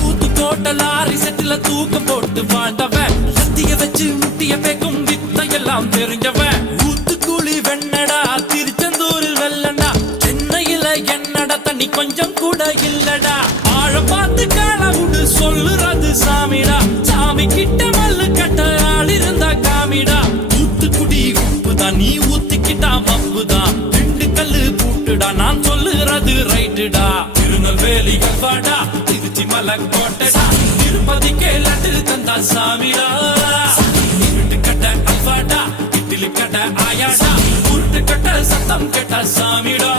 Uthukottai lorry செட்டில தூக்கம் போட்டு வாழ்ந்தவன் சத்திய வச்சு முட்டிய பேக்கும் வித்தையெல்லாம் தெரிஞ்சவன் ஊத்துக்குழி வெண்ணடா திருச்செந்தூரில் வெள்ளடா சென்னையில என்னடா தண்ணி கொஞ்சம் கூட இல்லடா ஆழம் பார்த்து காலவுடு சொல்லுறது சாமிடா சாமி கிட்ட மல்லு கட்ட ஆள் இருந்தா காமிடா ஊத்துக்குடி உப்புதான் நீ ஊத்திக்கிட்டா மப்புதான் ரெண்டு கல்லு பூட்டுடா நான் சொல்லுறது ரைட்டுடா திருநெல்வேலி கல்வாடா திருச்சி மலக்கோட்டடா திருப்பதிக்கே லட்டு தந்தா சாமிடா இருட்டு கட்ட அல்வாடா இட்லி கட்ட ஆயாடா உருட்டு கட்ட சத்தம் கெட்ட சாமிடா